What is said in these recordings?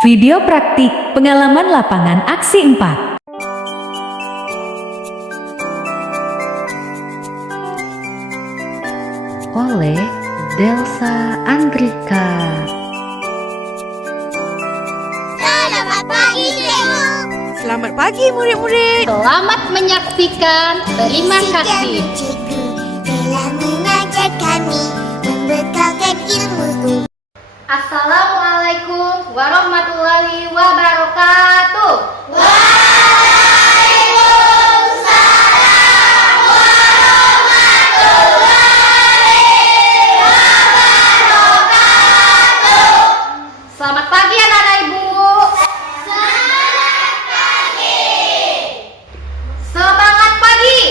Video praktik pengalaman lapangan aksi 4. Oleh Delsa Andrika. Selamat pagi, Ibu. Selamat pagi murid-murid. Selamat menyaksikan. Terima kasih. Cikgu telah mengajar kami, membekalkan ilmu. Assalamualaikum warahmatullahi wabarakatuh. Selamat pagi anak-anak ibu. Selamat pagi. Semangat pagi.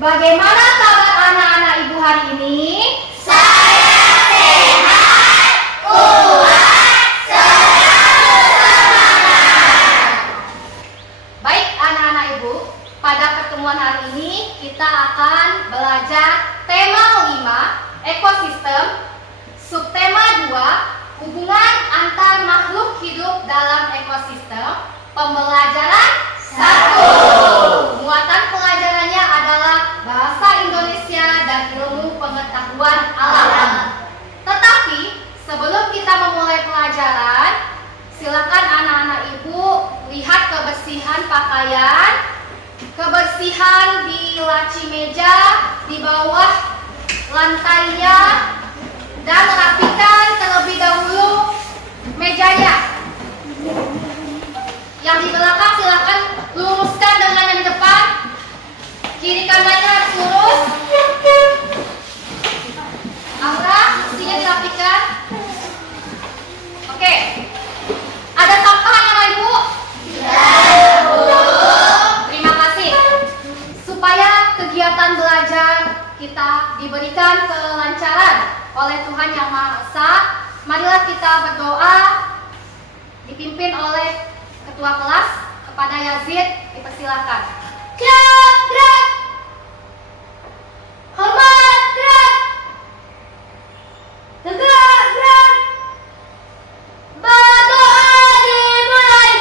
Bagaimana kabar anak-anak ibu hari ini? Saya sehat, kuat, selalu semangat. Baik anak-anak ibu, pada pertemuan hari ini kita akan belajar tema 5, ekosistem, subtema 2, hubungan antar makhluk hidup dalam ekosistem, pembelajaran 1. Muatan pelajarannya adalah bahasa Indonesia dan ilmu pengetahuan alam. Tetapi sebelum kita memulai pelajaran, silakan anak-anak ibu lihat kebersihan pakaian, kebersihan di laci meja, di bawah lantainya, dan rapikan terlebih dahulu mejanya. Yang di belakang silakan luruskan dengan yang di depan. Kiri kanannya harus lurus. Aura, mestinya dirapikan. Oke. Ada sampah anak ibu? Terima kasih. Supaya kegiatan belajar kita diberikan kelancaran oleh Tuhan Yang Maha Esa, marilah kita berdoa dipimpin oleh Ketua kelas. Kepada Yazid dipersilakan. Gerak! Hormat, gerak! Gerak! Berdoa dimulai.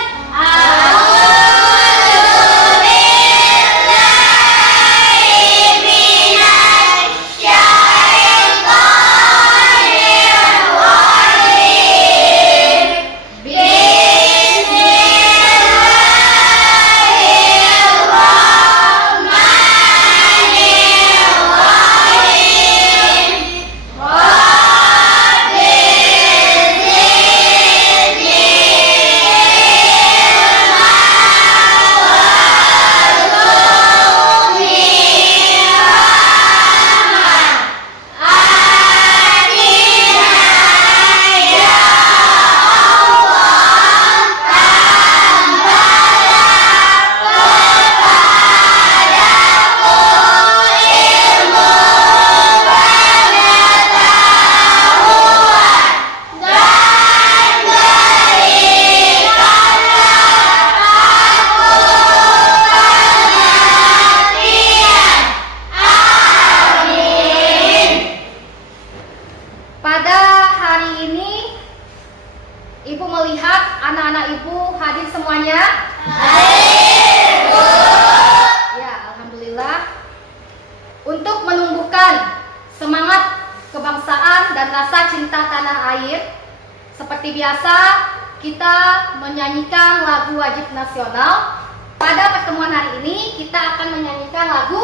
Pada hari ini, Ibu melihat anak-anak Ibu hadir semuanya? Hadir, Bu. Ya, alhamdulillah. Untuk menumbuhkan semangat kebangsaan dan rasa cinta tanah air, seperti biasa kita menyanyikan lagu wajib nasional. Pada pertemuan hari ini kita akan menyanyikan lagu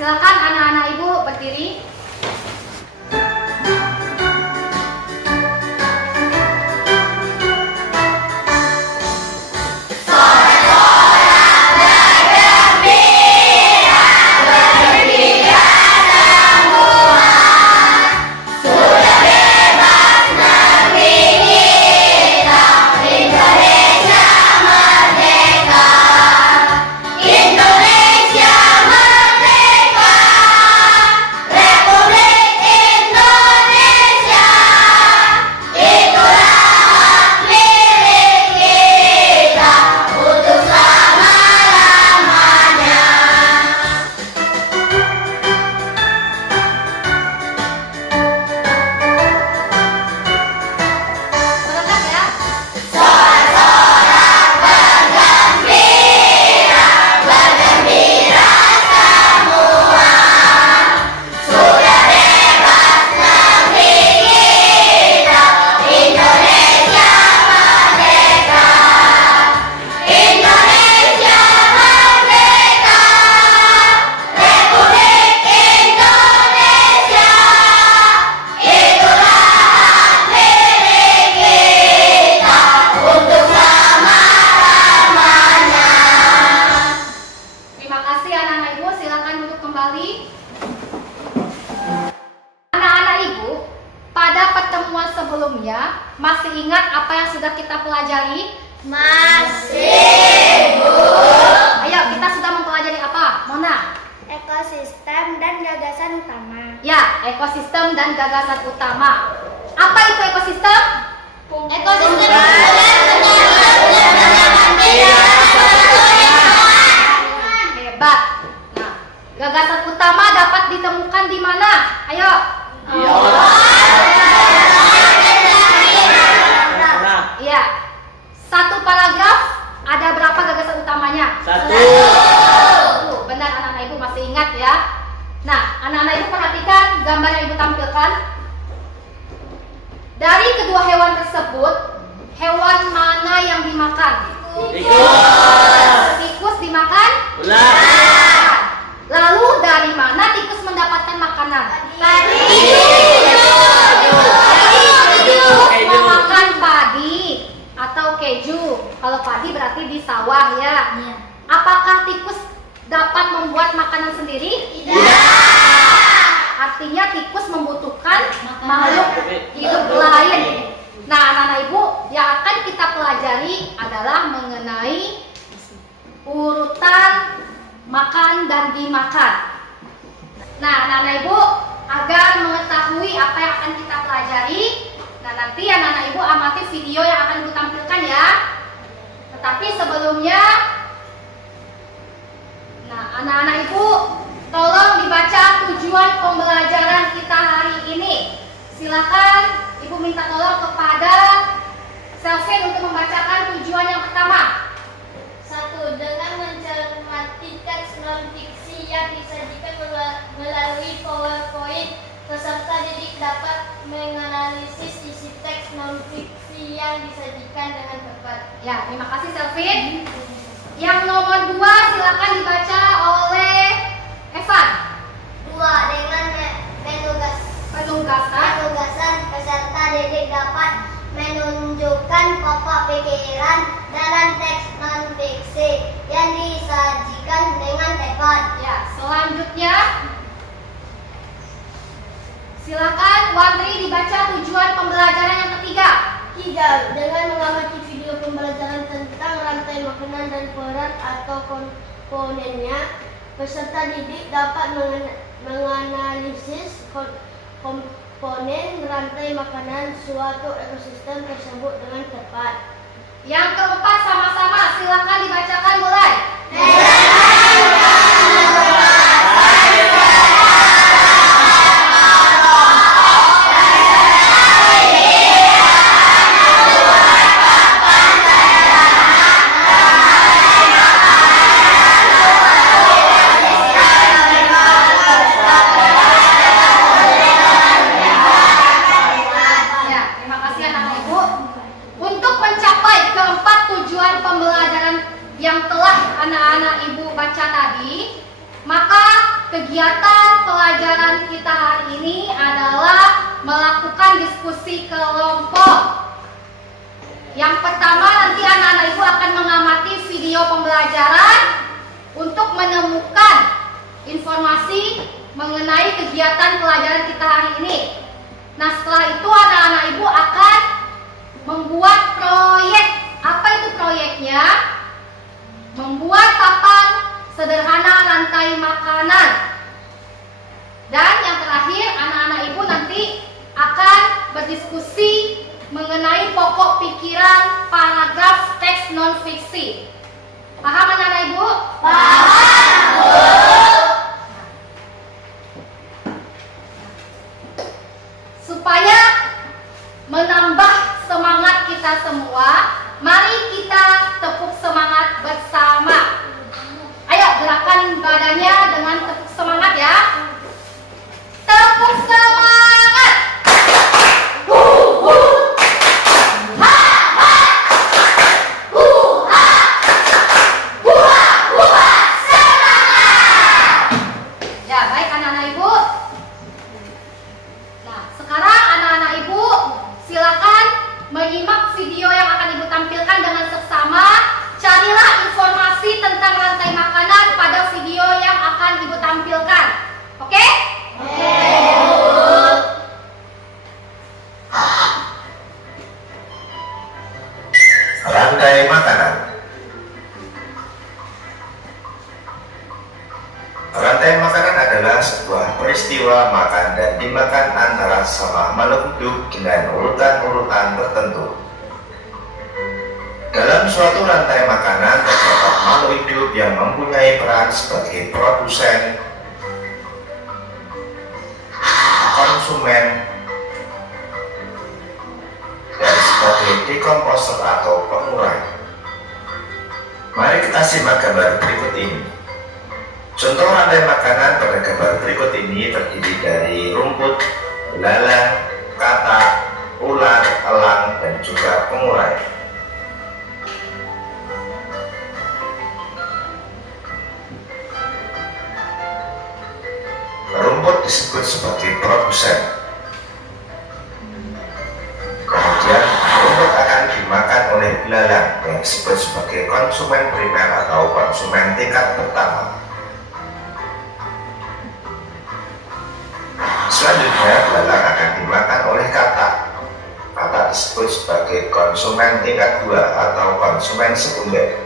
Silakan anak-anak Ibu berdiri. Indonesia kembali. Anak-anak ibu, pada pertemuan sebelumnya masih ingat apa yang sudah kita pelajari? Masih, Bu. Ayo, kita sudah mempelajari apa? Mona? Ekosistem dan gagasan utama. Ya, ekosistem dan gagasan utama. Apa itu ekosistem? Ekosistem Hebat. Nah, gagasan utama dapat ditemukan di mana? Ayo. Iya. Satu paragraf ada berapa gagasan utamanya? Satu. Benar, anak-anak ibu masih ingat ya. Nah, anak-anak ibu perhatikan gambar yang ibu tampilkan. Dari kedua hewan tersebut, hewan mana yang dimakan? Tikus dimakan? Ular. Lalu dari mana tikus mendapatkan makanan? Tikus memakan padi atau keju. Kalau padi berarti di sawah ya. Apakah tikus dapat membuat makanan sendiri? Artinya tikus membutuhkan makhluk hidup lain. Nah, anak-anak ibu, yang akan kita pelajari adalah mengenai urutan makan dan dimakan. Nah, anak-anak ibu, agar mengetahui apa yang akan kita pelajari, nah nanti anak-anak ibu amati video yang akan ibu tampilkan ya. Tetapi sebelumnya, nah anak-anak ibu, tolong dibaca tujuan pembelajaran kita hari ini. Silakan ibu minta tolong kepada Selvin untuk membacakan tujuan yang pertama. 1. Dengan mencermati teks non-fiksi yang disajikan melalui PowerPoint, peserta didik dapat menganalisis isi teks non-fiksi yang disajikan dengan tepat. Ya, terima kasih Selvin. Yang nomor 2 silakan dibaca oleh Evan. 2. Dengan penugasan, peserta didik dapat menunjukkan pokok pikiran dalam teks non-fiksi yang disajikan dengan tepat. Ya, selanjutnya silakan Wandri dibaca tujuan pembelajaran yang ketiga. 3. Dengan mengamati video pembelajaran tentang rantai makanan dan peran atau komponennya, peserta didik dapat menganalisis komponen rantai makanan suatu ekosistem tersebut dengan tepat. Yang keempat sama-sama silakan dibacakan mulai. Ya, terima kasih anak-anak ibu. Untuk mencapai keempat tujuan pembelajaran yang telah anak-anak ibu baca tadi, maka kegiatan pelajaran kita hari ini adalah melakukan diskusi kelompok. Yang pertama, nanti anak-anak ibu akan mengamati video pembelajaran untuk menemukan informasi mengenai kegiatan pelajaran kita hari ini. Nah, setelah itu anak-anak ibu akan membuat proyek. Apa itu proyeknya? Membuat papan sederhana rantai makanan. Dan yang terakhir, anak-anak ibu nanti akan berdiskusi mengenai pokok pikiran paragraf teks non-fiksi. Paham anak-anak ibu? Paham, Bu. Supaya menambah semangat kita semua, mari kita tepuk semangat bersama. Ayo, gerakan badannya Rantai makanan adalah sebuah peristiwa makan dan dimakan antara sama makhluk hidup dengan urutan-urutan tertentu. Dalam suatu rantai makanan terdapat makhluk hidup yang mempunyai peran sebagai produsen, konsumen, dan sebagai dekomposer atau pengurai. Mari kita simak gambar berikut ini. Contoh rantai makanan pada gambar berikut ini terdiri dari rumput, belalang, katak, ular, elang, dan juga pengurai. Rumput disebut sebagai produsen. Kemudian rumput akan dimakan oleh belalang yang disebut sebagai konsumen primer atau konsumen tingkat pertama. Selanjutnya belalang akan dimakan oleh katak. Katak disebut sebagai konsumen tingkat 2 atau konsumen sekunder.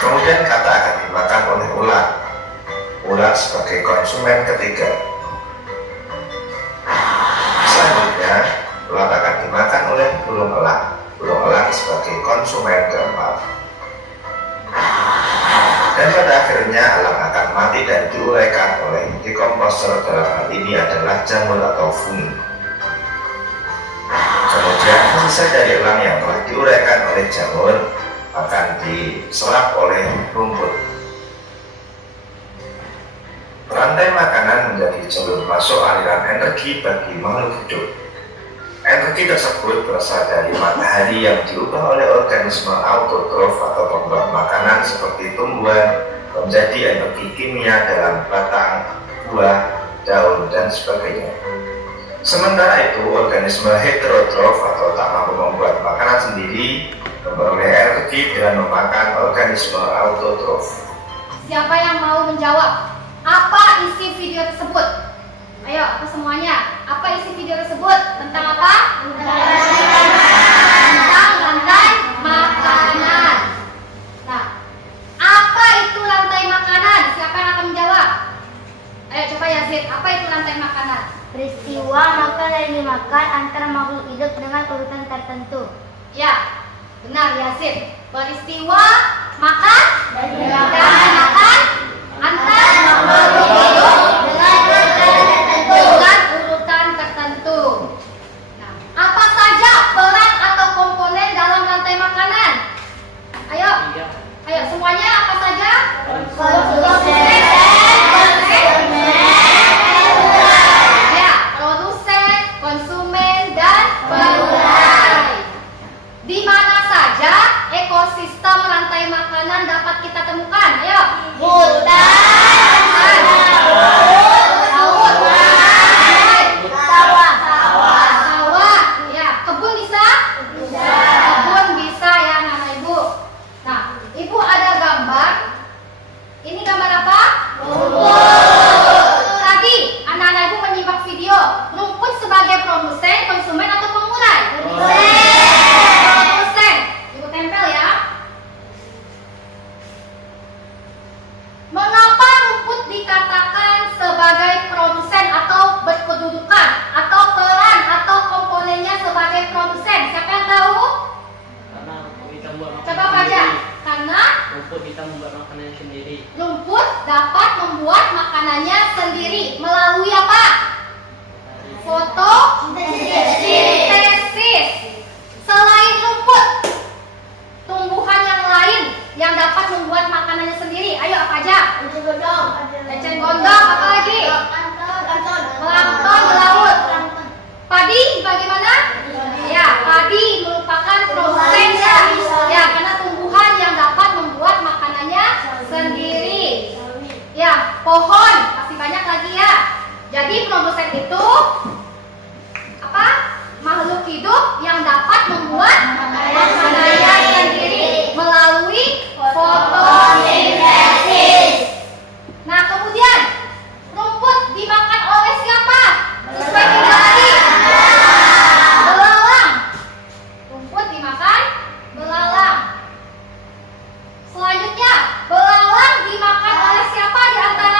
Kemudian katak akan dimakan oleh ular. Ular sebagai konsumen ketiga. Selanjutnya ular akan dimakan oleh burung elang. Burung elang sebagai konsumen keempat. Dan pada akhirnya elang akan mati dan diuraikan oleh dekomposer, dalam hal ini adalah jamur atau fungi. Kemudian sisa dari elang yang telah diuraikan oleh jamur akan diserap oleh rumput. Rantai makanan menjadi jalur masuk aliran energi bagi makhluk hidup. Energi tersebut berasal dari matahari yang diubah oleh organisme autotrof atau pembuat makanan seperti tumbuhan menjadi energi kimia dalam batang, buah, daun, dan sebagainya. Sementara itu, organisme heterotrof atau tak mampu membuat makanan sendiri memperoleh energi dengan memakan organisme autotrof. Siapa yang mau menjawab? Apa isi video tersebut? Ayo, aku semuanya. Apa isi video tersebut? Tentang apa? Tentang rantai makanan. Nah, apa itu rantai makanan? Siapa yang akan menjawab? Ayo, coba Yazid. Apa itu rantai makanan? Peristiwa makan dan dimakan antara makhluk hidup dengan urutan tertentu. Ya, benar Yazid. Peristiwa makan dan dimakan antara makhluk hidup dengan urutan tertentu. Nah, apa saja peran atau komponen dalam rantai makanan? Ayo, ayo semuanya apa saja? Ya, produsen, konsumen, dan pengurai. Di mana saja ekosistem rantai makanan dapat kita temukan? Ayo. Sawah. Ya, kebun bisa? Kebun bisa ya, anak ibu. Nah, ibu ada gambar. Ini gambar apa? Rumput. Tadi anak-anak ibu menyimak video. Rumput sebagai produsen, konsumen, atau pengurai? Produsen. Ibu tempel ya. Mengapa rumput dikatakan sebagai produsen atau berkedudukan atau peran atau komponennya sebagai produsen? Siapa yang tahu? Karena kita membuat makanan Coba baca. sendiri. Karena Rumput kita membuat makanan sendiri. rumput dapat membuat makanannya sendiri melalui apa? Fotosintesis. Selain rumput, tumbuhan yang lain yang dapat membuat makanannya sendiri. Ayo apa aja? Eceng gondong, apa lagi? Plankton melaut. Padi bagaimana? Ya, padi merupakan produsen ya, karena tumbuhan yang dapat membuat makanannya sendiri. Ya, pohon masih banyak lagi ya. Jadi produsen itu apa? Makhluk hidup yang dapat membuat makanannya sendiri melalui fotosintesis. Nah, kemudian rumput dimakan oleh siapa? Sesuai dengan tadi. Belalang. Rumput dimakan belalang. Selanjutnya, belalang dimakan oleh siapa di antara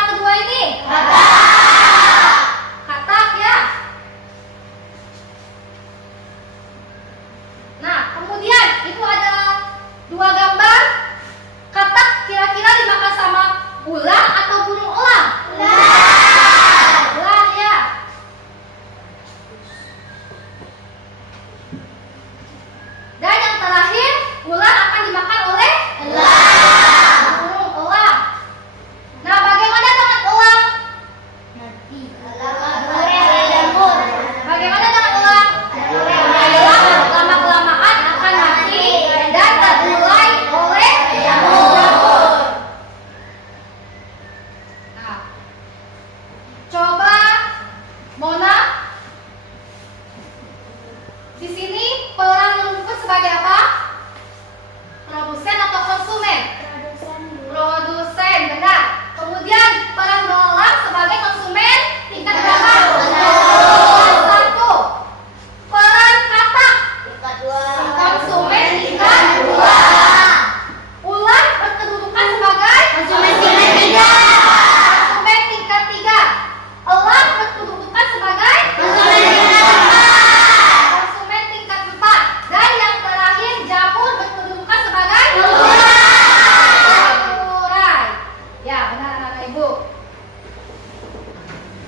Ibu.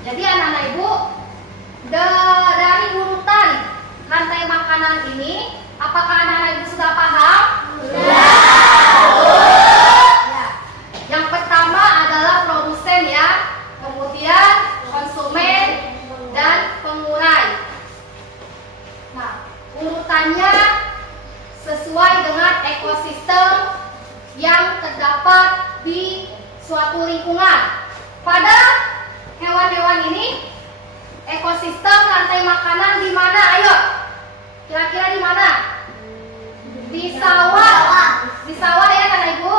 Jadi anak-anak Ibu, dari urutan rantai makanan ini, apakah anak-anak Ibu sudah paham? Ya. Yang pertama adalah produsen ya, kemudian konsumen dan pengurai. Nah, urutannya sesuai dengan ekosistem yang terdapat di suatu lingkungan. Pada hewan-hewan ini, ekosistem rantai makanan di mana? Ayo, kira-kira di mana? Di sawah. Di sawah ya anak Ibu.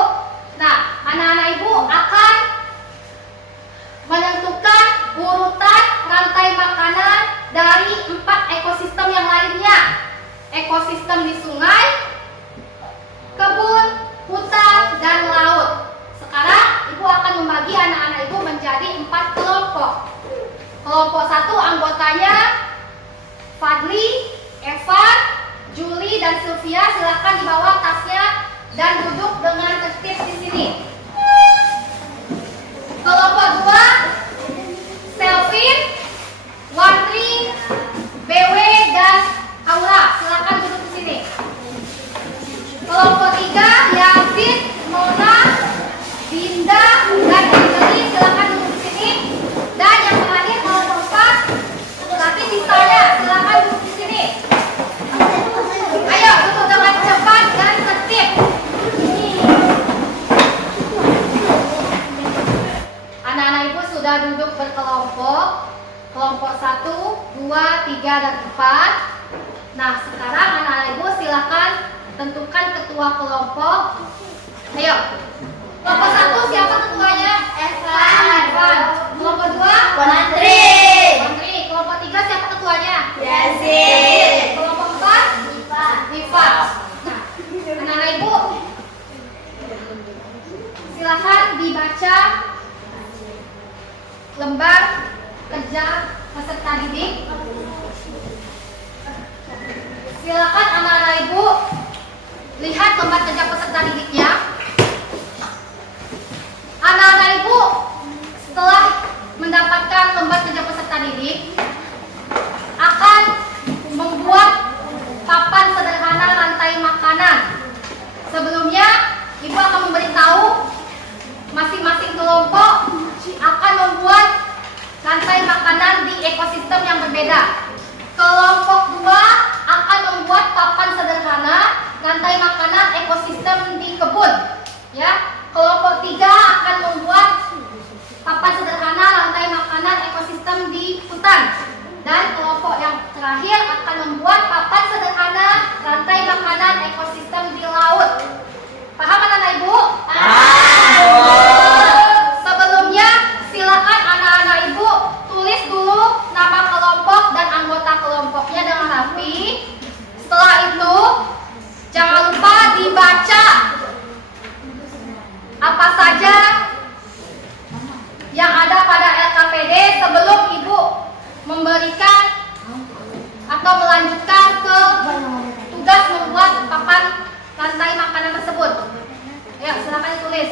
Nah, anak-anak Ibu akan menentukan urutan rantai makanan dari 4 ekosistem yang lainnya. Ekosistem di sungai, kebun, hutan, dan laut. Sekarang Ibu akan membagi anak-anak Ibu menjadi 4 kelompok. Kelompok 1 anggotanya Fadli, Evan, Juli, dan Sylvia. Silakan dibawa tasnya dan duduk dengan tertib di sini. Kelompok 2 Selvin, Wandri, BW, dan Aura. Silakan duduk di sini. Kelompok 3 Yasin, Mona, Dinda, dan Angeli. Silakan duduk di sini. Dan yang terakhir kelompok 4 nanti sisanya. Silakan duduk di sini. Ayo duduk dengan cepat dan tertib. Anak-anak Ibu sudah duduk berkelompok. Kelompok 1, 2, 3, dan 4. Nah, sekarang anak-anak Ibu silakan tentukan ketua kelompok. Ayo. Kelompok 1 siapa ketuanya? Evan. Kelompok 2? Wandri. Kelompok 3 siapa ketuanya? Yasin. Kelompok 4? Diva. Nah, anak-anak Ibu silakan dibaca lembar kerja peserta didik. Silakan anak-anak Ibu lihat lembar kerja peserta didiknya. Anak-anak Ibu setelah mendapatkan lembar kerja peserta didik akan membuat papan sederhana rantai makanan. Sebelumnya Ibu akan memberitahu masing-masing kelompok akan membuat rantai makanan di ekosistem yang berbeda. Kelompok 2 akan membuat papan sederhana rantai makanan ekosistem di kebun. Ya, kelompok 3 akan membuat papan sederhana rantai makanan ekosistem di hutan. Dan kelompok yang terakhir akan membuat papan sederhana rantai makanan ekosistem di laut. Paham anak-anak Ibu? Sebelumnya silakan anak-anak Ibu tulis dulu nama kelompok dan anggota kelompoknya dengan rapi. Setelah itu jangan lupa dibaca apa saja yang ada pada LKPD sebelum Ibu memberikan atau melanjutkan ke tugas membuat papan rantai makanan tersebut. Ya, silakan ditulis.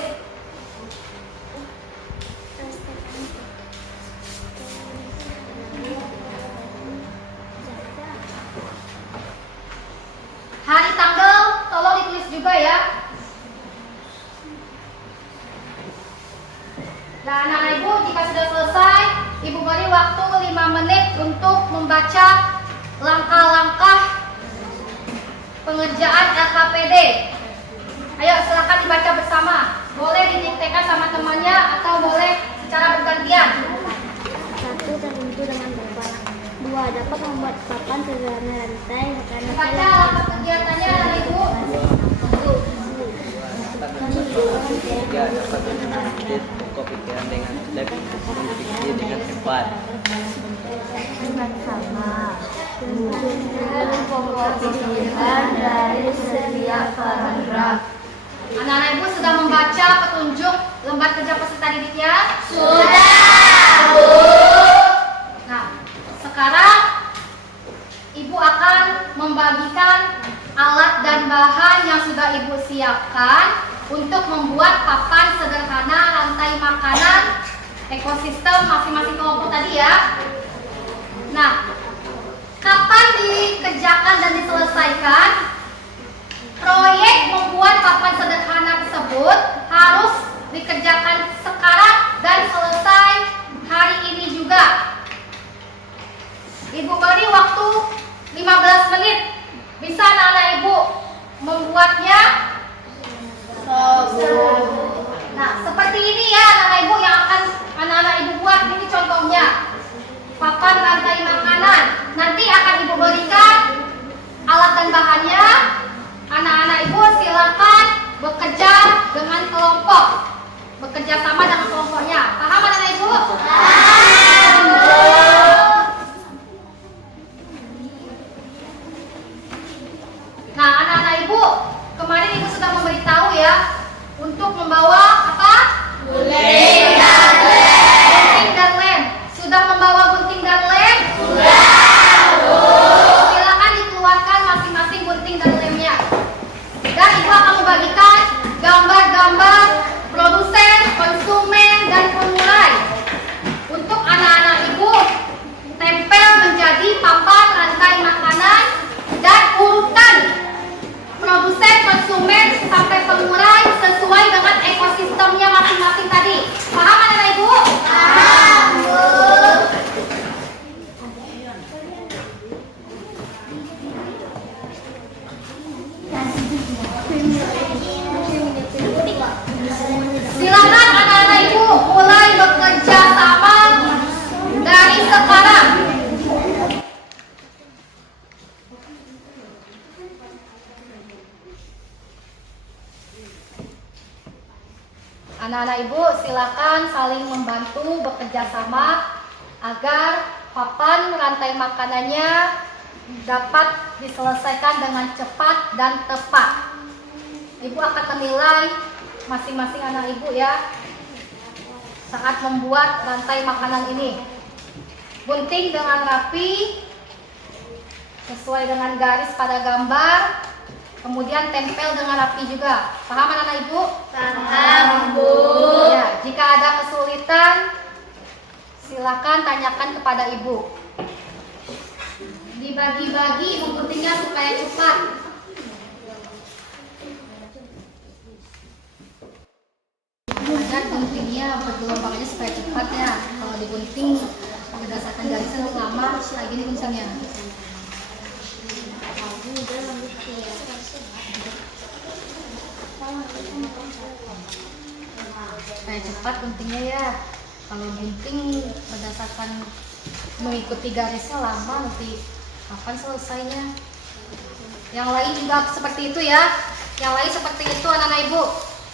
Hari tanggal tolong ditulis juga ya. Dan anak-anak Ibu jika sudah selesai, Ibu beri waktu 5 menit untuk membaca langkah-langkah pengerjaan LKPD. Ayo silakan dibaca bersama. Boleh didiktekan sama temannya atau boleh secara bergantian. 1. Tertentu dengan papan. 2. Dapat membuat papan sederhana rantai makanan. Baca langkah kegiatannya anak Ibu. 3. Dapat mengambil pokok pikiran dengan step berpikir dengan cepat. Dengan sama. Menyusun pokok pikiran dari setiap paragraf. Anak-anak Ibu sudah membaca petunjuk lembar kerja peserta didiknya? Sudah, Bu. Nah, sekarang Ibu akan membagikan alat dan bahan yang sudah Ibu siapkan untuk membuat papan sederhana rantai makanan ekosistem masing-masing kelompok tadi ya. Nah, kapan dikerjakan dan diselesaikan? Proyek membuat papan sederhana tersebut harus dikerjakan sekarang dan selesai hari ini juga. Ibu beri waktu 15 menit. Bisa anak-anak ibu membuatnya? Nah, seperti ini ya anak-anak ibu yang akan anak-anak ibu buat. Ini contohnya. Papan rantai makanan. Nanti akan ibu berikan alat dan bahannya. Anak-anak ibu silakan bekerja dengan kelompok. Bekerja sama dengan kelompoknya. Paham anak-anak ibu? Nah, anak-anak ibu, kemarin ibu sudah memberitahu ya untuk membawa apa? Gunting dan lem. Gunting dan lem. Sudah membawa gunting dan lem? Sudah. Silakan dikeluarkan masing-masing gunting dan lemnya. Dan ibu akan membagikan gambar-gambar produsen, konsumen, dan pengurai. Untuk anak-anak ibu tempel menjadi papan rantai makanan dan urutan produsen, konsumen, sampai pengurai sesuai dengan ekosistemnya masing-masing tadi. Paham anak-anak ibu? Paham, Bu. Silakan anak-anak ibu mulai bekerja sama dari sekarang. Anak-anak ibu silakan saling membantu bekerja sama agar papan rantai makanannya dapat diselesaikan dengan cepat dan tepat. Ibu akan menilai masing-masing anak ibu ya saat membuat rantai makanan ini. Gunting dengan rapi sesuai dengan garis pada gambar. Kemudian tempel dengan rapi juga. Paham anak-anak ibu? Paham, Bu. Ya, jika ada kesulitan silakan tanyakan kepada ibu. Dibagi-bagi guntingnya supaya cepat. Dan guntingnya bergelombang aja supaya cepat ya. Kalau digunting berdasarkan garisnya lama kayak gini guntingnya. Kayak cepat guntingnya ya. Kalau gunting berdasarkan mengikuti garisnya lama, nanti kapan selesainya. Yang lain juga seperti itu ya. Yang lain seperti itu anak-anak ibu.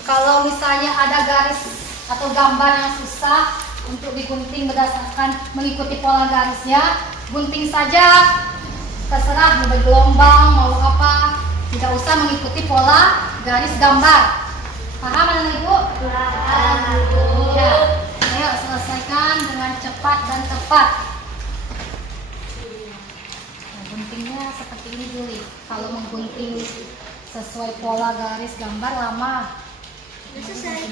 Kalau misalnya ada garis atau gambar yang susah untuk digunting berdasarkan mengikuti pola garisnya, gunting saja. Terserah mau bergelombang, mau apa, tidak usah mengikuti pola garis gambar. Paham anak ibu? Paham, Bu. Ya, ayo selesaikan dengan cepat dan tepat. Nah, guntingnya seperti ini dulu. Kalau menggunting sesuai pola garis gambar lama. Selesai.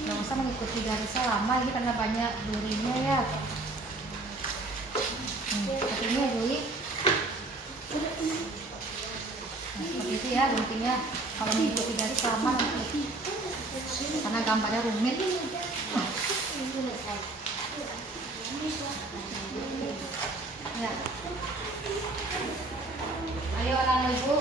Nggak usah mengikuti garisnya lama ini karena banyak durinya ya. Seperti ini ya Duli. Nah, seperti itu ya guntingnya. Kalau mengikuti garis lama nanti karena gambarnya rumit. Ya. Ayo anak-anak ibu.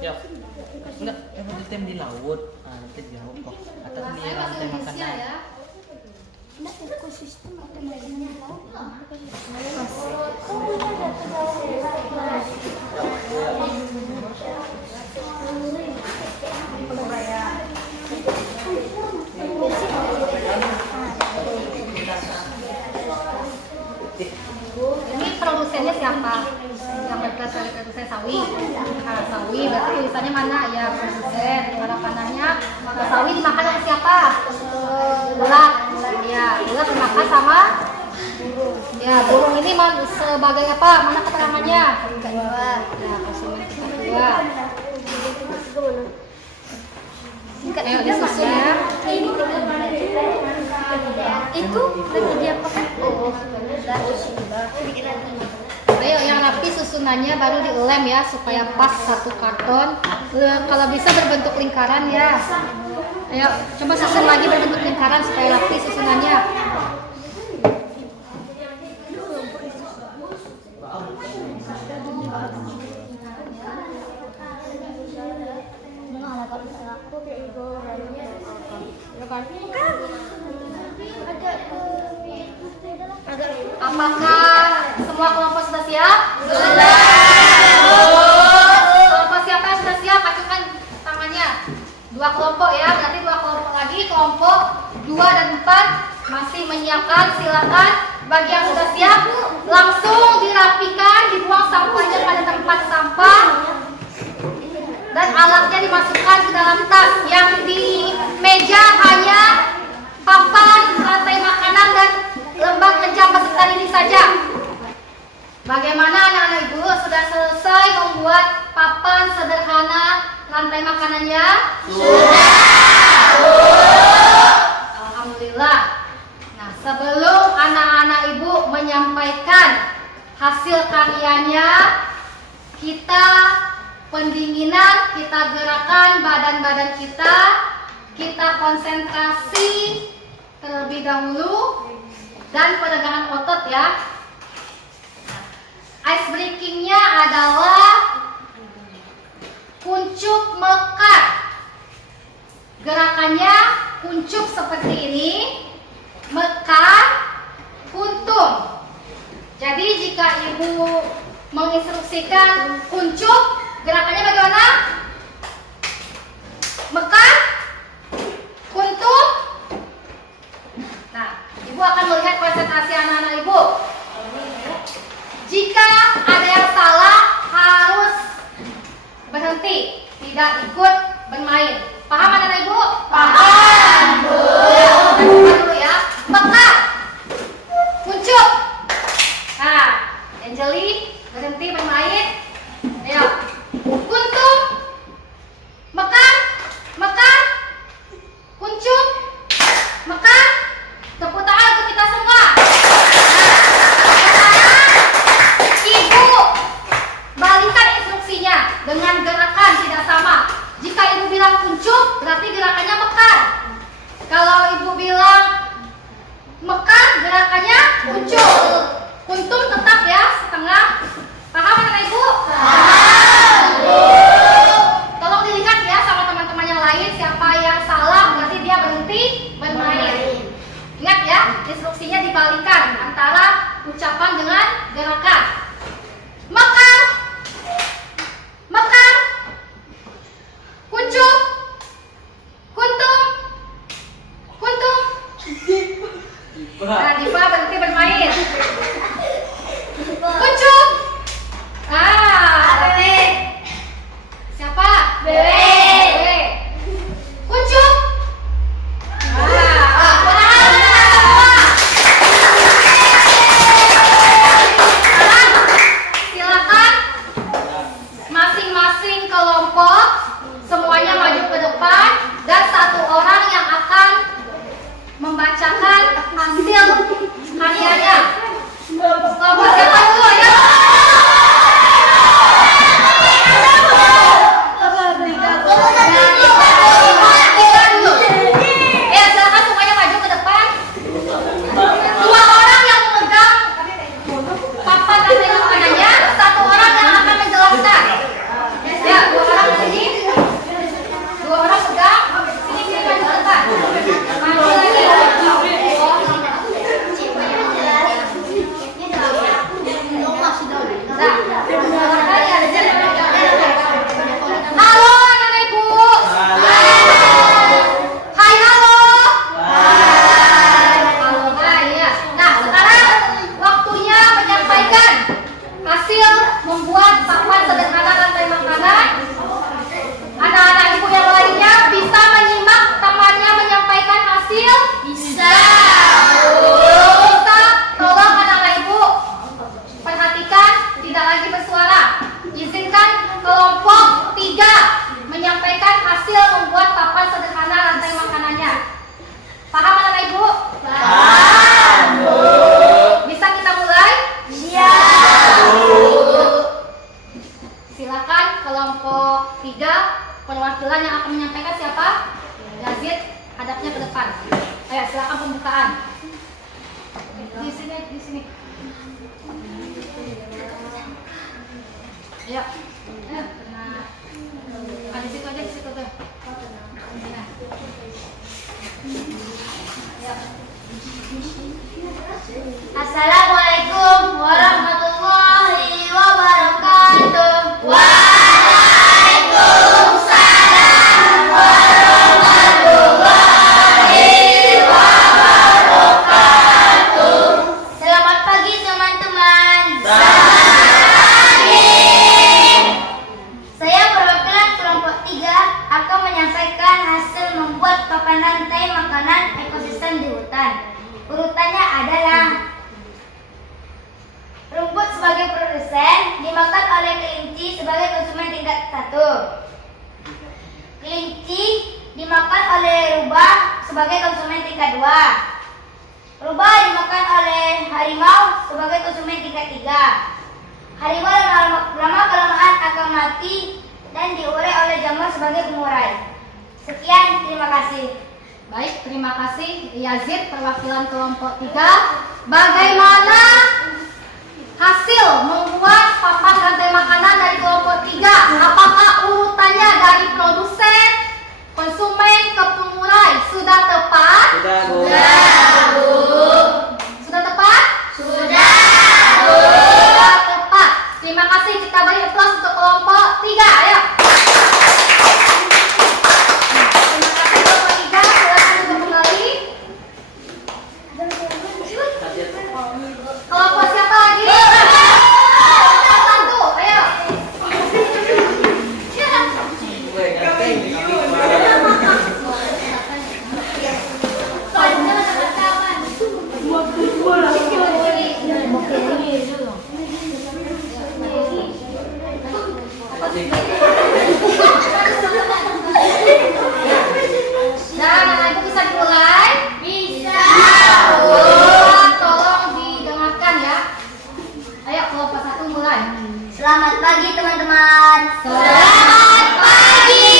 Ya, enggak, ekosistem di laut, nanti jauh kok. Atau di rantai makanan. Ya. Ekosistem atau makanan di laut? Ini produsennya siapa? Yang berasal dari produsen sawi. Nah, sawi berarti tulisannya mana ya produsen. Kalau panahnya sawi dimakan oleh siapa? sebagai apa? Mana keterangannya? Kedua. Nah, konsumen kedua. Ayo disusun ya. Itu lagi diapakan? Ayo yang rapi susunannya baru dilem ya supaya pas satu karton. Kalau bisa berbentuk lingkaran ya. Ayo coba susun lagi berbentuk lingkaran supaya rapi susunannya. Apakah semua kelompok sudah siap? Sudah. Kelompok siapa yang sudah siap? Acukan tangannya. 2 kelompok ya, berarti 2 kelompok lagi. Kelompok 2 dan 4 masih menyiapkan. Silakan. Bagi yang sudah siap, langsung dirapikan, dibuang sampahnya pada tempat sampah. Dan alatnya dimasukkan ke dalam tas. Yang di meja hanya papan, rantai makanan, dan lembar kencang beserta ini saja. Bagaimana anak-anak ibu sudah selesai membuat papan sederhana rantai makanannya? Sudah. Alhamdulillah. Nah, sebelum anak-anak ibu menyampaikan hasil karyanya, kita pendinginan, kita gerakan badan-badan kita konsentrasi terlebih dahulu dan peregangan otot ya. Ice breakingnya adalah kuncup mekar. Gerakannya kuncup seperti ini, mekar, kuntum. Jadi jika ibu menginstruksikan kuncup, gerakannya bagaimana? Mekar, kuntum. Nah, ibu akan melihat konsentrasi anak-anak ibu. Jika ada yang salah harus berhenti, tidak ikut bermain. Paham anak-anak ibu? Paham, Bu. Ya, dulu ya. Mekar, kuncup. Nah, Angeli berhenti bermain. Ayo. Kuntum, mekar, mekar, kuncup, mekar. Tepuk tangan untuk kita semua. Ibu balikan instruksinya dengan gerakan tidak sama. Jika ibu bilang kuncup, berarti gerakannya mekar. Kalau ibu bilang mekar, gerakannya kuncup. Kuntum tetap ya, setengah. Paham anak ibu? Paham. Tolong dilihat ya sama teman-teman yang lain, siapa yang salah berarti dia berhenti bermain. Ingat ya, instruksinya dibalikan antara ucapan dengan gerakan. Mekar, mekar, kuncup, kuntum, kuntum. Nah, Diva berhenti bermain. Kuncup. Berarti siapa? Bebe. Kuncup. Silakan masing-masing kelompok semuanya maju ke depan dan 1 orang yang akan membacakan hasil karyanya. Ayo silakan pembukaan. Di sini, di sini. Ayo. Ayo. Nah. Di situ aja, di situ tuh. Ya. Assalamualaikum warahmatullahi wabarakatuh. Selamat pagi teman-teman. Saya perwakilan kelompok 3 akan menyampaikan hasil membuat papan rantai makanan ekosistem di hutan. Urutannya adalah rumput sebagai produsen dimakan oleh kelinci sebagai konsumen tingkat 1. Kelinci dimakan oleh rubah sebagai konsumen tingkat 2. Rubah dimakan oleh harimau sebagai konsumen tingkat 3. Harimau lama-kelamaan akan mati dan diurai oleh jamur sebagai pengurai. Sekian, terima kasih. Baik, terima kasih Yazid perwakilan kelompok 3. Bagaimana hasil membuat papan rantai makanan dari kelompok 3? Apakah urutannya dari produsen, konsumen ke pengurai sudah tepat? Sudah, Bu. Sudah tepat? Sudah tepat. Terima kasih, kita beri aplaus untuk kelompok 3. Ayo. Terima kasih kelompok 3. Silakan untuk kembali. Kelompok siapa lagi? Satu, ayo. Nah, anak ibu bisa dimulai? Bisa. Tolong didengarkan ya. Ayo kelompok 1 mulai. Selamat pagi teman-teman. Selamat pagi.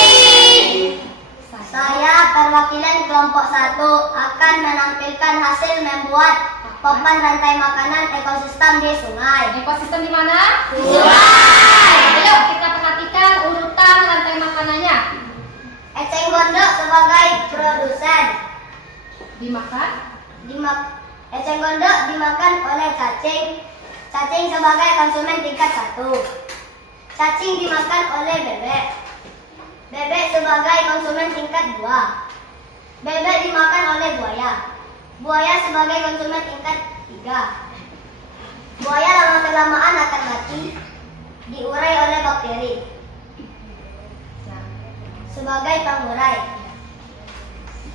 Saya perwakilan kelompok 1 akan menampilkan hasil membuat papan rantai makanan ekosistem di sungai. Ekosistem di mana? Sungai. Ayo kita perhatikan urutan rantai makanannya. Eceng gondok sebagai produsen. Dimakan. Eceng gondok dimakan oleh cacing. Cacing sebagai konsumen tingkat 1. Cacing dimakan oleh bebek. Bebek sebagai konsumen tingkat 2. Bebek dimakan oleh buaya. Buaya sebagai konsumen tingkat 3. Buaya lama-kelamaan akan mati, diurai oleh bakteri sebagai pengurai.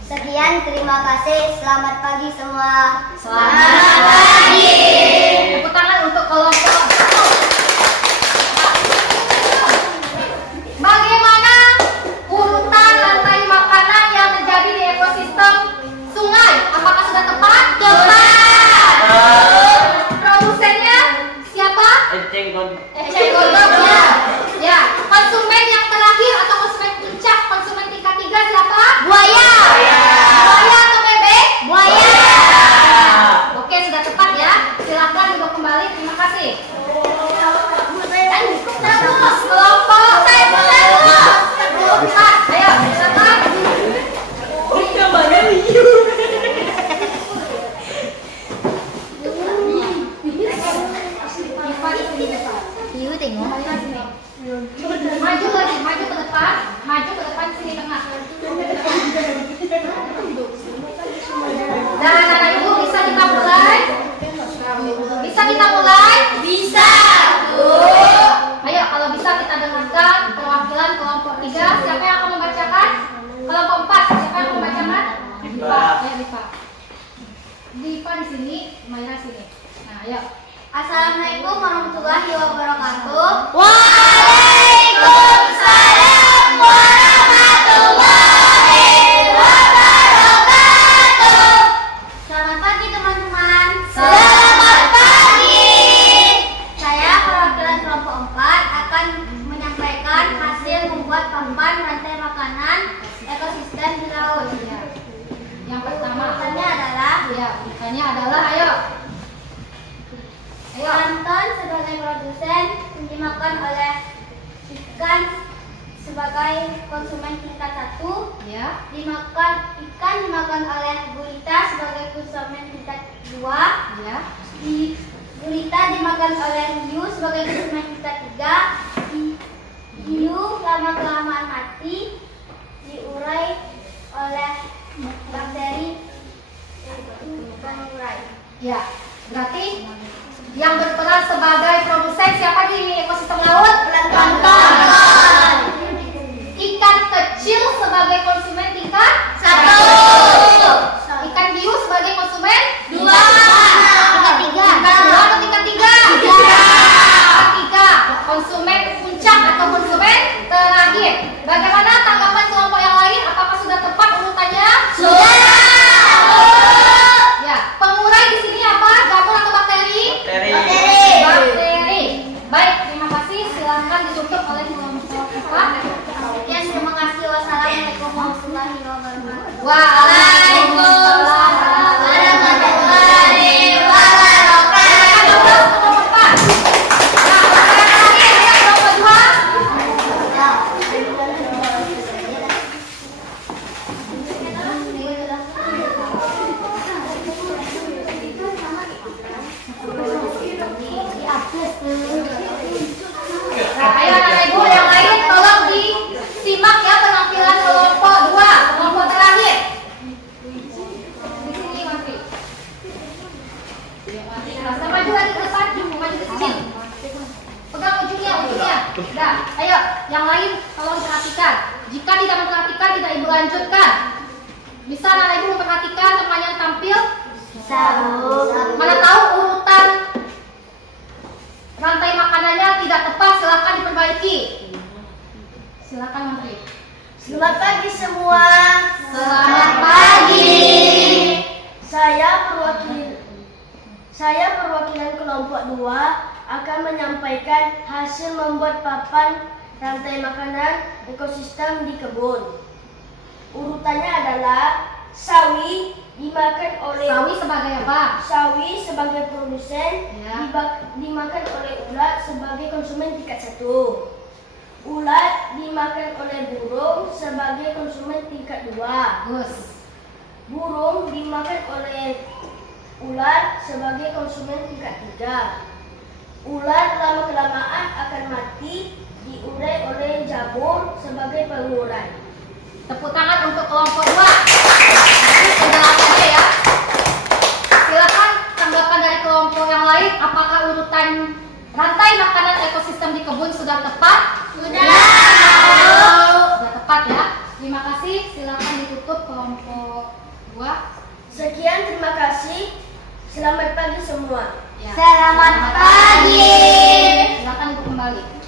Sekian, terima kasih. Selamat pagi semua. Selamat pagi. Tepuk tangan untuk kelompok 1. Bagaimana urutan rantai makanan yang terjadi di ekosistem sungai? Apakah sudah tepat? Tepat. Produsennya siapa? Eceng gondok. Eceng gondok. Ya. Konsumen yang terakhir atau konsumen puncak, konsumen tingkat 3 siapa? Buaya. Buaya atau bebek? Buaya. Oke, sudah tepat ya. Silakan duduk kembali. Terima kasih. Kelompok empat. Ayo, silakan. Maju lagi, maju ke depan. Maju ke depan sini tengah. Dan anak ibu bisa kita mulai? Bisa kita mulai? Bisa. Ayo, kalau bisa kita dengarkan perwakilan kelompok 3. Siapa yang akan membacakan? Kelompok 4. Siapa yang akan membacakan? Diva. Ayo Diva. Diva di sini, Maira sini. Nah, ayo. Assalamualaikum warahmatullahi wabarakatuh. Waalaikumsalam warahmatullahi wabarakatuh. Selamat pagi teman-teman. Selamat pagi. Saya perwakilan kelompok 4 akan menyampaikan hasil membuat papan rantai makanan ekosistem di laut. Yang pertama, Ya, ditanya adalah ayo. Anton sebagai produsen dimakan oleh ikan sebagai konsumen tingkat 1. Ya. Ikan dimakan oleh Gurita sebagai konsumen tingkat 2. Ya. Gurita dimakan oleh hiu sebagai konsumen tingkat 3. Hiu lama-kelamaan mati diurai oleh bakteri pengurai. Ya, berarti yang berperan sebagai produsen siapa di ekosistem laut? Plankton. Ikan kecil sebagai konsumen tingkat 1. Ikan hiu sebagai konsumen 2. Tingkat 3. Tingkat 2 atau tingkat 3? 3. Konsumen puncak atau konsumen terakhir. Bagaimana tanggapan kelompok yang lain? Apakah sudah tepat urutannya? Sudah. Ya, pengurai di sini apa? Jamur atau bakteri? Bakteri. Baik, terima kasih. Silakan ditutup oleh kelompok Pak. Ya, terima kasih. Wassalamualaikum warahmatullahi wabarakatuh. Waalaikumsalam warahmatullahi wabarakatuh. Kelompok Pak. Nah, lagi ayo kelompok 2. Nah, ayo anak ibu yang lain tolong disimak ya penampilan kelompok 2, kelompok terakhir. Di sini Mantri. Nah, maju lagi ke depan, maju ke sini. Pegang ujungnya. Nah, ayo yang lain tolong perhatikan. Jika tidak memperhatikan tidak ibu lanjutkan. Bisa anak ibu memperhatikan teman yang tampil? Mana tahu urutan rantai makanannya tidak tepat, silakan diperbaiki. Silakan Menteri. Selamat pagi semua. Selamat pagi. Saya perwakilan kelompok 2 akan menyampaikan hasil membuat papan rantai makanan ekosistem di kebun. Urutannya adalah sawi dimakan oleh sawi sebagai produsen, Ya. dimakan oleh ulat sebagai konsumen tingkat 1. Ulat dimakan oleh burung sebagai konsumen tingkat 2. Bagus. Burung dimakan oleh ulat sebagai konsumen tingkat 3. Ulat lama-kelamaan akan mati diurai oleh jamur sebagai pengurai. Tepuk tangan untuk kelompok 2. Ini penjelasannya ya. Silakan tanggapan dari kelompok yang lain. Apakah urutan rantai makanan ekosistem di kebun sudah tepat? Sudah tepat ya. Terima kasih. Silakan ditutup kelompok 2. Sekian, terima kasih. Selamat pagi semua. Ya. Selamat pagi. Silakan ibu kembali.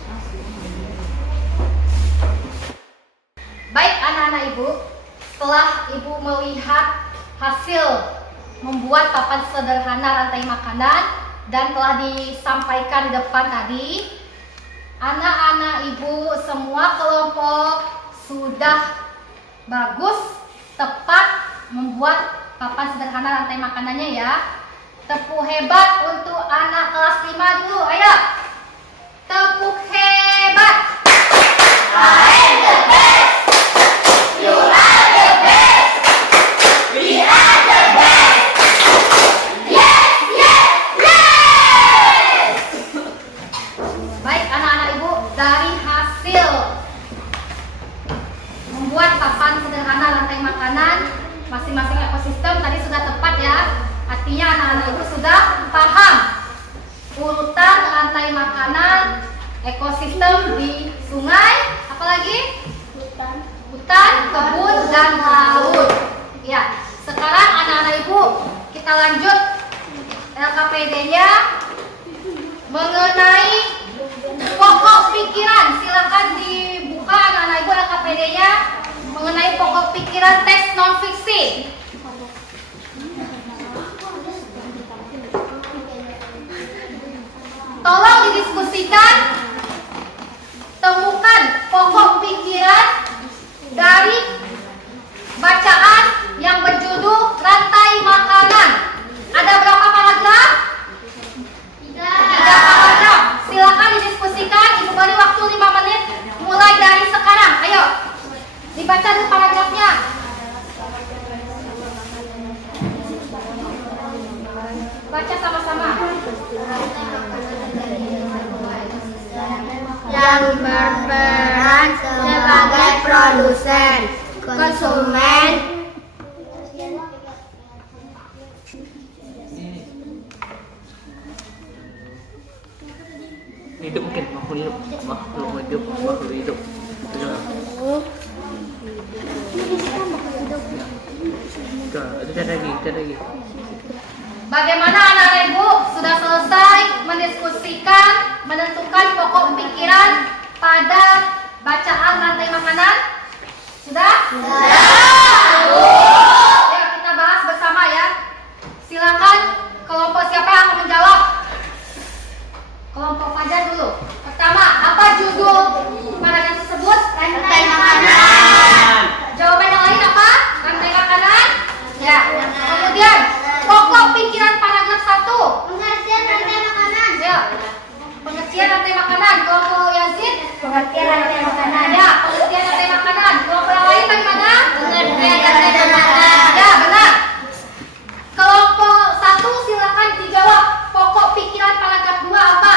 Baik anak-anak ibu, setelah ibu melihat hasil membuat papan sederhana rantai makanan dan telah disampaikan di depan tadi, anak-anak ibu semua kelompok sudah bagus, tepat membuat papan sederhana rantai makanannya ya. Tepuk hebat untuk anak kelas 5 dulu, ayo. Tepuk hebat. I am the best. You are the best. We are the best. Yes, yes, yes. Baik anak-anak ibu, dari hasil membuat papan sederhana rantai makanan masing-masing ekosistem tadi sudah tepat ya. Artinya anak-anak ibu sudah paham urutan rantai makanan ekosistem di sungai, apalagi hutan, kebun, dan laut. Ya, sekarang anak-anak ibu kita lanjut LKPD-nya mengenai pokok pikiran. Silakan dibuka anak-anak ibu LKPD-nya mengenai pokok pikiran teks non fiksi. Tolong didiskusikan, temukan pokok pikiran dari bacaan yang berjudul rantai makanan. Baca sama-sama. Yang berperan sebagai produsen, konsumen, Hidup mungkin makhluk hidup. Ada lagi. Bagaimana anak-anak ibu sudah selesai mendiskusikan, menentukan pokok pikiran pada bacaan rantai makanan? Sudah? Ya, kita bahas bersama ya. Silakan kelompok siapa yang akan menjawab? Kelompok Fajar dulu. Pertama, apa judul paragraf tersebut? Rantai makanan. Jawaban yang lain apa? Rantai makanan. Ya. Kemudian pokok pikiran paragraf 1. pengertian rantai makanan. Ya. Pengertian rantai makanan. Kelompok Yazid. Pengertian rantai makanan. Ya. Pengertian rantai makanan. Kelompok yang lain bagaimana? Pengertian rantai makanan. Ya, benar. Kelompok 1 silakan dijawab. Pokok pikiran paragraf 2 apa?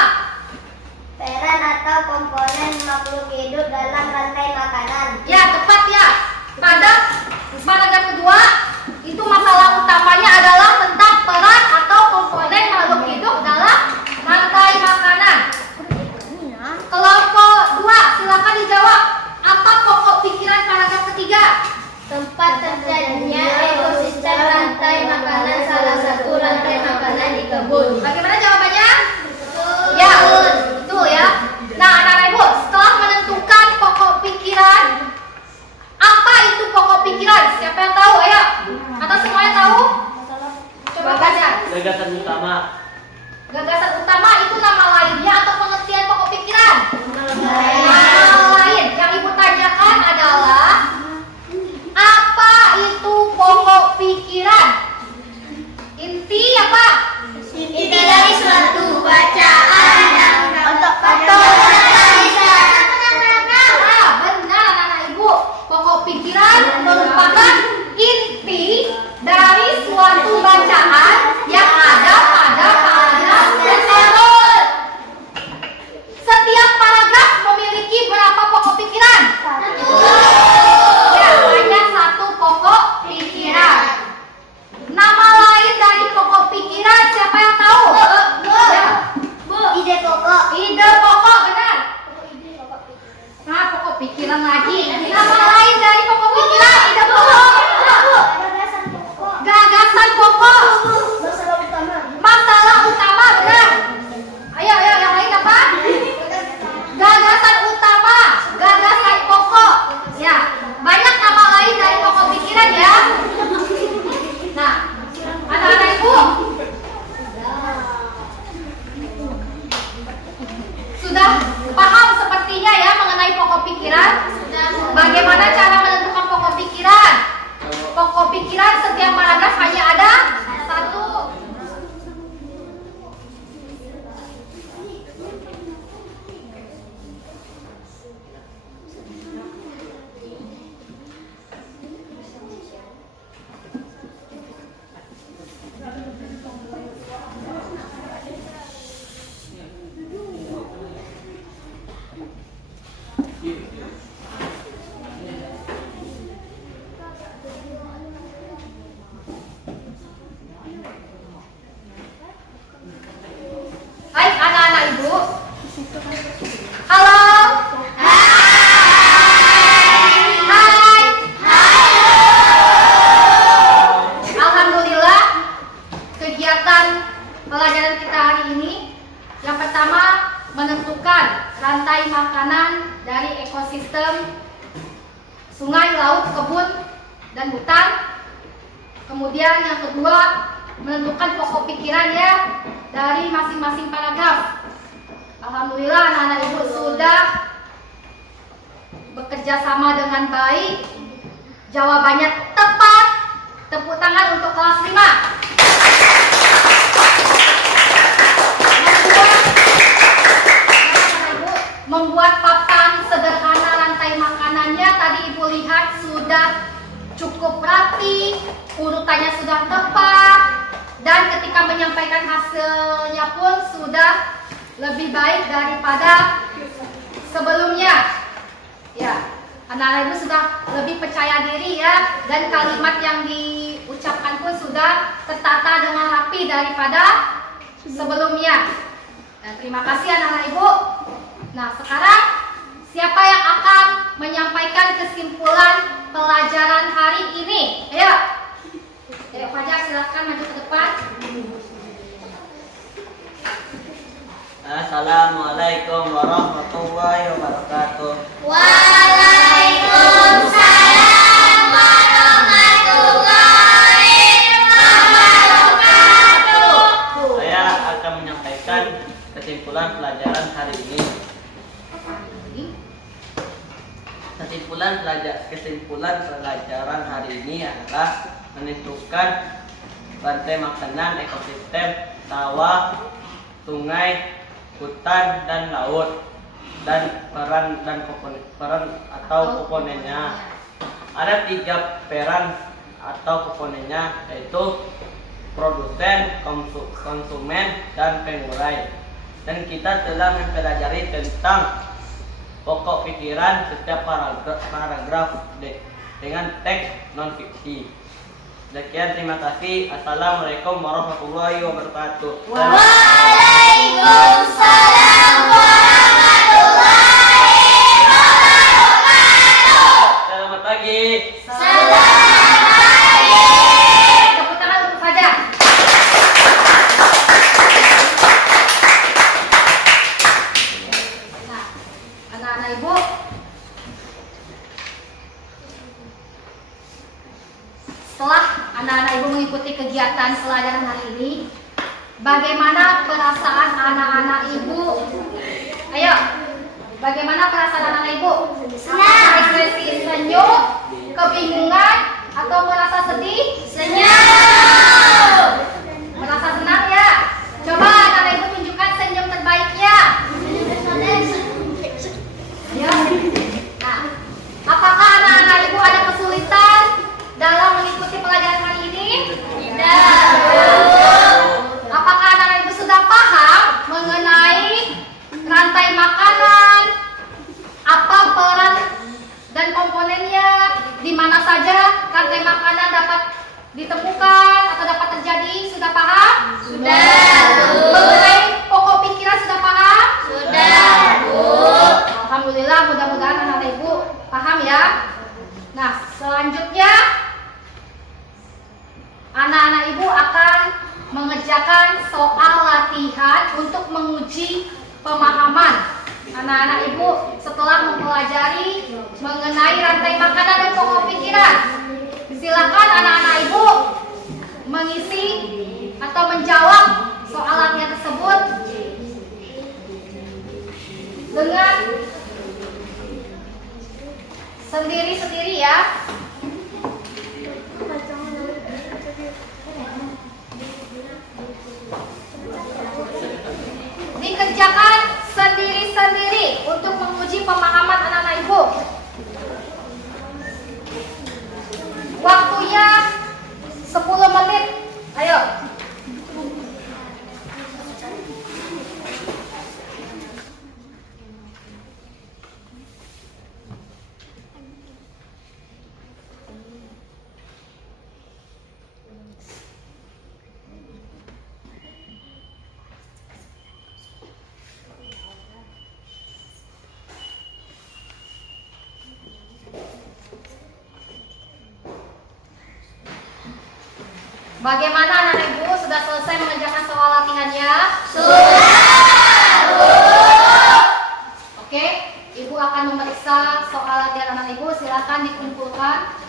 Peran atau komponen makhluk hidup dalam rantai makanan. Ya, tepat ya. Pada paragraf kedua itu masalah utamanya adalah tentang peran atau komponen makhluk hidup dalam rantai makanan. Kelompok 2 silakan dijawab. Apa pokok pikiran paragraf ketiga? Tempat terjadinya ekosistem rantai makanan, salah satu rantai makanan di kebun. Bagaimana jawabannya? Ya, betul ya. Nah, anak-anak ibu, setelah menentukan pokok pikiran, apa itu pokok pikiran? Siapa yang tahu? Ayo. Atau semuanya tahu? Coba baca. Gagasan utama. Gagasan utama itu nama lainnya atau pengertian pokok pikiran? Nama lain. Yang ibu tanyakan adalah apa itu pokok pikiran? Inti apa? Inti dari suatu bacaan untuk Benar anak-anak ibu. Pokok pikiran merupakan inti dari suatu bacaan yang ada pada paragraf tersebut. Setiap paragraf memiliki berapa pokok pikiran? Ya, hanya satu pokok pikiran. Nama lain dari pokok pikiran siapa yang tahu? Ya. ide pokok. Ide pokok, benar. Nah, pokok pikiran lagi. Nama lain dari pokok pikiran, ide pokok. Gagasan pokok. Masalah utama, benar. Ayo, yang lain apa? Gagasan utama, gagasan pokok. Ya, banyak nama lain dari pokok pikiran ya. Nah, anak-anak ibu sudah paham sepertinya ya mengenai pokok pikiran. Bagaimana cara menentukan pokok pikiran? Pokok pikiran setiap paragraf hanya ada satu. Hai anak-anak ibu. Halo. Hai. Alhamdulillah kegiatan pelajaran kita hari ini yang pertama menentukan rantai makanan dari ekosistem sungai, laut, kebun, dan hutan. Kemudian yang kedua menentukan pokok pikiran ya dari masing-masing paragraf. Alhamdulillah anak-anak ibu sudah bekerja sama dengan baik. Jawabannya tepat. Tepuk tangan untuk kelas 5. Membuat papan sederhana rantai makanannya tadi ibu lihat sudah cukup rapi, urutannya sudah tepat, dan ketika menyampaikan hasilnya pun sudah lebih baik daripada sebelumnya. Ya, anak-anak ibu sudah lebih percaya diri ya, dan kalimat yang diucapkan pun sudah tertata dengan rapi daripada sebelumnya. Dan terima kasih anak-anak ibu. Nah, sekarang siapa yang akan menyampaikan kesimpulan pelajaran hari ini? Ayo. Ayo Fajar, silakan maju ke depan. Assalamualaikum warahmatullahi wabarakatuh. Waalaikumsalam warahmatullahi wabarakatuh. Saya akan menyampaikan kesimpulan pelajaran hari ini. Kesimpulan pelajaran hari ini adalah menentukan rantai makanan ekosistem sawah, sungai, hutan, dan laut, dan peran atau komponennya. Ada 3 peran atau komponennya, yaitu produsen, konsumen, dan pengurai. Dan kita telah mempelajari tentang pokok pikiran setiap paragraf dengan teks non-fiksi. Sekian, terima kasih. Assalamualaikum warahmatullahi wabarakatuh. Waalaikumsalam warahmatullahi wabarakatuh. Selamat pagi. Selamat pagi. Tepuk tangan untuk Fajar. Nah, anak-anak ibu, setelah anak-anak ibu mengikuti kegiatan pelajaran hari ini, bagaimana perasaan anak-anak ibu? Ayo, bagaimana perasaan anak-anak ibu? Senang. Ekspresi senyum, kebingungan, atau merasa sedih? Senyum. Merasa senang ya? Coba anak-anak ibu tunjukkan senyum terbaiknya. Ya. Nah, apakah anak-anak ibu ada kesulitan dalam mengikuti pelajaran hari ini? Tidak. Apakah anak-anak ibu sudah paham mengenai rantai makanan? Apa peran dan komponennya? Di mana saja rantai makanan dapat ditemukan atau dapat terjadi? Sudah paham? Sudah, Bu. Mengenai pokok pikiran sudah paham? Sudah, Bu. Alhamdulillah, mudah-mudahan anak-anak ibu paham ya. Nah, selanjutnya anak-anak ibu akan mengerjakan soal latihan untuk menguji pemahaman anak-anak ibu setelah mempelajari mengenai rantai makanan dan pokok pikiran. Silakan anak-anak ibu mengisi atau menjawab soal latihan tersebut dengan sendiri-sendiri ya. Dikerjakan sendiri-sendiri untuk menguji pemahaman anak-anak ibu. Waktunya 10 menit. Ayo. Bagaimana anak ibu sudah selesai mengerjakan soal latihannya? Sudah, Bu. Oke, ibu akan memeriksa soal latihan anak ibu. Silakan dikumpulkan.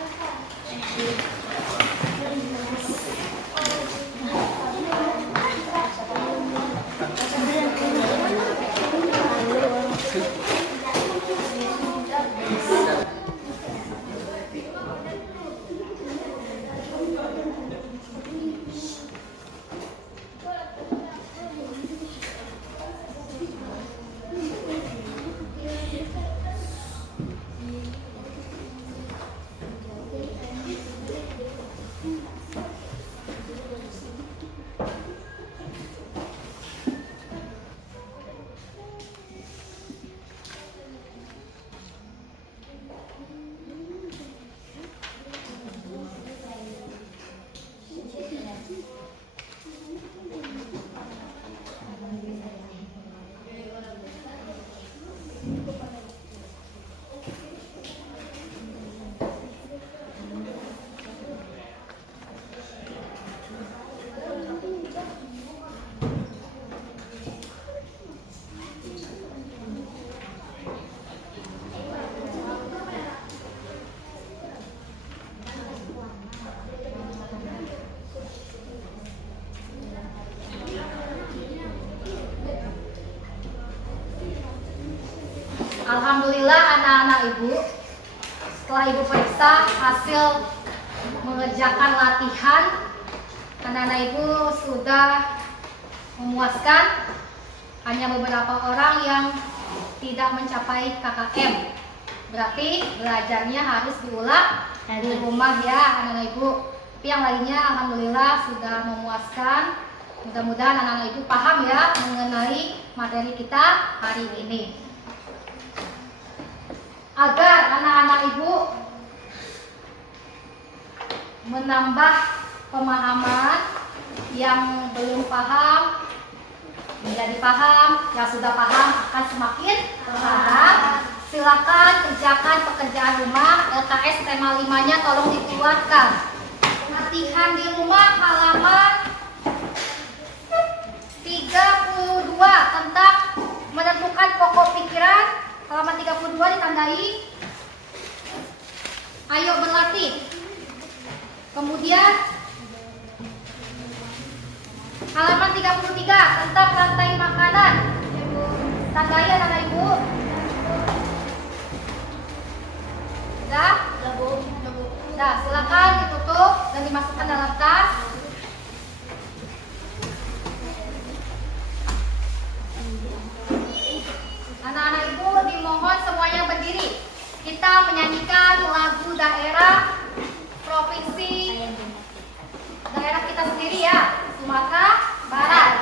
Alhamdulillah anak-anak ibu, setelah ibu periksa hasil mengerjakan latihan, anak-anak ibu sudah memuaskan. Hanya beberapa orang yang tidak mencapai KKM, berarti belajarnya harus diulang di rumah ya anak-anak ibu. Tapi yang lainnya alhamdulillah sudah memuaskan. Mudah-mudahan anak-anak ibu paham ya mengenai materi kita hari ini. Agar anak-anak ibu menambah pemahaman, yang belum paham menjadi paham, yang sudah paham akan semakin paham. Silakan kerjakan pekerjaan rumah LKS tema 5-nya tolong dikeluarkan. Latihan di rumah halaman 32 tentang menentukan pokok pikiran. Halaman 32 ditandai ayo berlatih. Kemudian halaman 33 tentang rantai makanan. Tandai anak ibu. Sudah? Sudah, silakan ditutup dan dimasukkan dalam tas. Anak-anak ibu dimohon semuanya berdiri. Kita menyanyikan lagu daerah provinsi daerah kita sendiri ya, Sumatera Barat.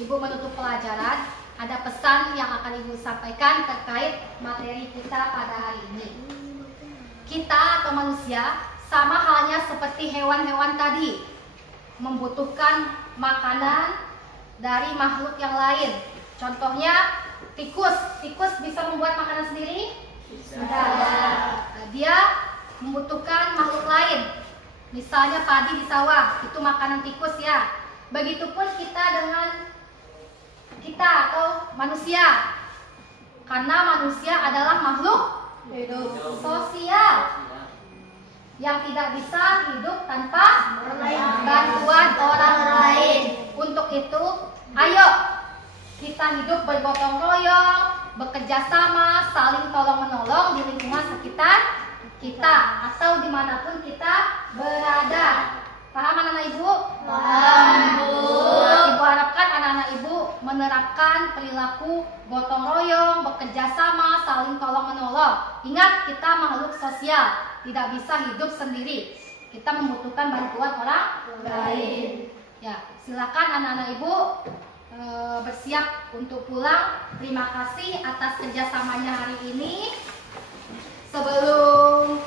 Ibu menutup pelajaran, ada pesan yang akan Ibu sampaikan terkait materi kita pada hari ini. Kita atau manusia sama halnya seperti hewan-hewan tadi, membutuhkan makanan dari makhluk yang lain. Contohnya tikus. Tikus bisa membuat makanan sendiri? Tidak. Dia membutuhkan makhluk lain. Misalnya padi di sawah, itu makanan tikus ya. Begitupun kita dengan kita atau manusia, karena manusia adalah makhluk hidup sosial yang tidak bisa hidup tanpa bantuan orang lain. Untuk itu, ayo kita hidup bergotong royong, bekerja sama, saling tolong menolong di lingkungan sekitar kita atau dimanapun kita berada. Paham anak-anak ibu? Paham, Bu. Ibu harapkan anak-anak ibu menerapkan perilaku gotong royong, bekerja sama, saling tolong menolong. Ingat, kita makhluk sosial. tidak bisa hidup sendiri. Kita membutuhkan bantuan orang lain. Ya, silakan anak-anak ibu bersiap untuk pulang. Terima kasih atas kerjasamanya hari ini. Sebelum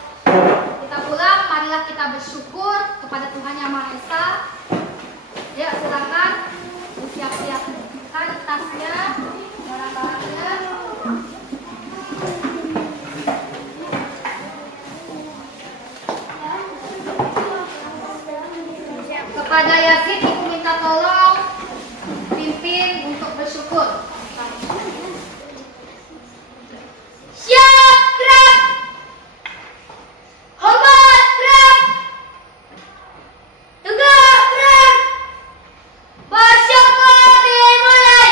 kita pulang, marilah kita bersyukur kepada Tuhan Yang Maha Esa. Ya, silakan siap-siapkan tasnya, barang-barangnya. Kepada Yazid, ibu minta tolong pimpin untuk bersyukur. Siap, gerak. Hormat, gerak. Tegak, gerak. Bersyukur dimulai.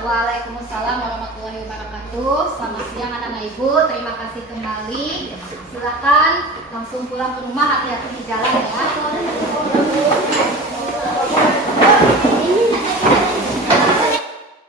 Waalaikumsalam warahmatullahi wabarakatuh. Selamat siang anak-anak ibu, terima kasih kembali. Silakan langsung pulang ke rumah, hati-hati di jalan ya.